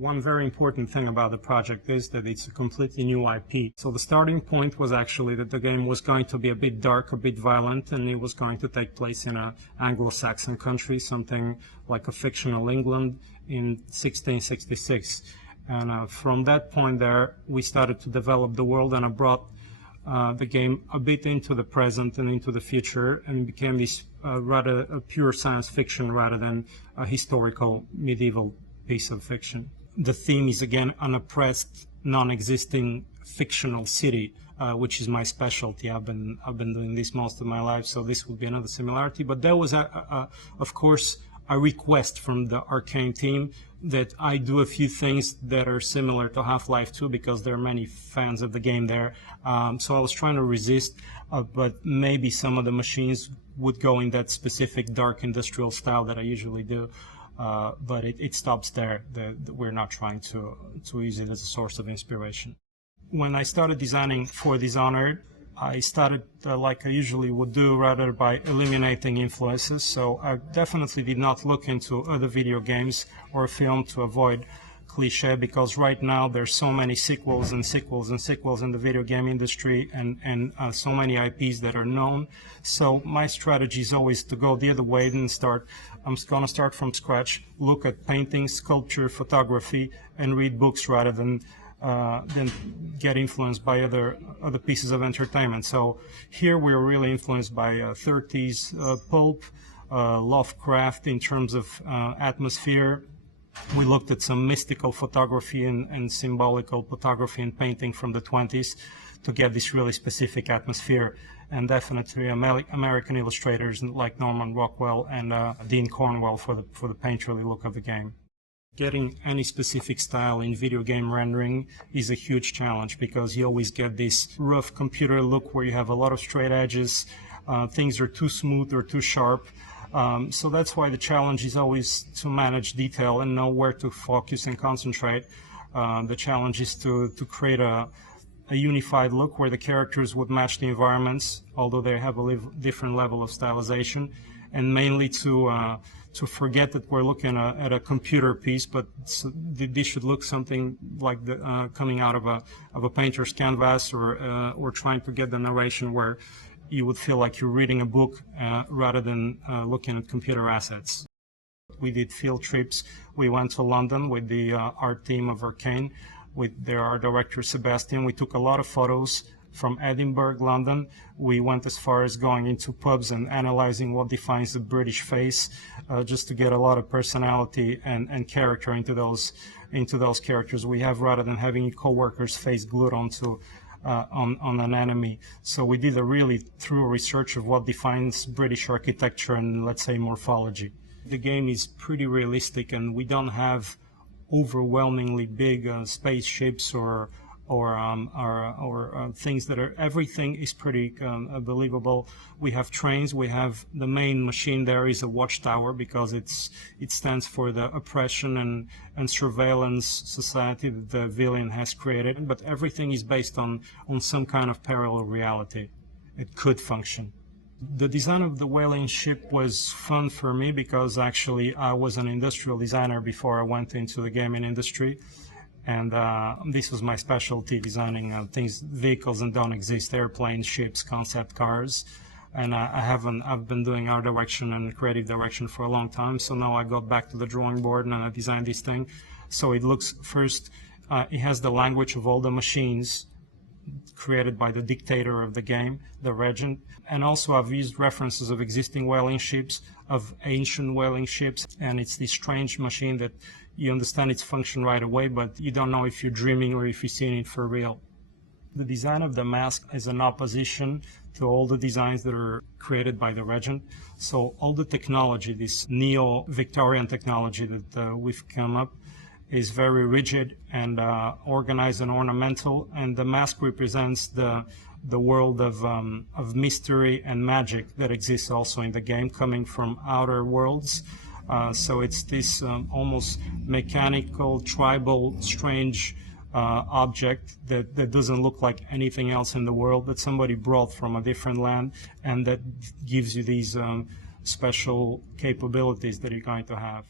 One very important thing about the project is that it's a completely new IP. So the starting point was actually that the game was going to be a bit dark, a bit violent, and it was going to take place in an Anglo-Saxon country, something like a fictional England in 1666. And from that point there, we started to develop the world, and I brought the game a bit into the present and into the future, and it became this rather a pure science fiction rather than a historical medieval piece of fiction. The theme is again an oppressed, non-existing fictional city, which is my specialty. I've been doing this most of my life, so this would be another similarity. But there was, of course, a request from the Arcane team that I do a few things that are similar to Half-Life 2 because there are many fans of the game there. So I was trying to resist, but maybe some of the machines would go in that specific dark industrial style that I usually do. But it stops there. We're not trying to use it as a source of inspiration. When I started designing for Dishonored, I started like I usually would do, rather by eliminating influences. So I definitely did not look into other video games or film to avoid cliche, because right now there's so many sequels and sequels and sequels in the video game industry, and so many IPs that are known. So my strategy is always to go the other way and I'm going to start from scratch, look at painting, sculpture, photography, and read books rather than get influenced by other pieces of entertainment. So here we're really influenced by 30s pulp, Lovecraft in terms of atmosphere. We looked at some mystical photography and symbolical photography and painting from the 20s to get this really specific atmosphere. And definitely American illustrators like Norman Rockwell and Dean Cornwell for the painterly look of the game. Getting any specific style in video game rendering is a huge challenge, because you always get this rough computer look where you have a lot of straight edges, things are too smooth or too sharp. So that's why the challenge is always to manage detail and know where to focus and concentrate. The challenge is to create a unified look where the characters would match the environments, although they have a different level of stylization, and mainly to forget that we're looking at a computer piece, but this should look something like coming out of a painter's canvas, or trying to get the narration where you would feel like you're reading a book rather than looking at computer assets. We did field trips. We went to London with the art team of Arcane, with their art director Sebastian. We took a lot of photos from Edinburgh, London. We went as far as going into pubs and analyzing what defines the British face, just to get a lot of personality and character into those characters we have, rather than having co-workers' face glued onto on an enemy. So we did a really thorough research of what defines British architecture and, let's say, morphology. The game is pretty realistic, and we don't have overwhelmingly big spaceships or things that are, everything is pretty believable. We have trains. We have the main machine there is a watchtower, because it stands for the oppression and surveillance society that the villain has created. But everything is based on some kind of parallel reality. It could function. The design of the whaling ship was fun for me, because actually I was an industrial designer before I went into the gaming industry. And this was my specialty, designing vehicles that don't exist, airplanes, ships, concept cars. And I've been doing art direction and creative direction for a long time. So now I got back to the drawing board and I designed this thing. So it looks, first, it has the language of all the machines created by the dictator of the game, the regent. And also I've used references of existing whaling ships, of ancient whaling ships. And it's this strange machine that you understand its function right away, but you don't know if you're dreaming or if you're seeing it for real. The design of the mask is an opposition to all the designs that are created by the regent. So all the technology, this neo-Victorian technology that we've come up, is very rigid and organized and ornamental, and the mask represents the world of mystery and magic that exists also in the game, coming from outer worlds. So it's this almost mechanical, tribal, strange object that doesn't look like anything else in the world, that somebody brought from a different land, and that gives you these special capabilities that you're going to have.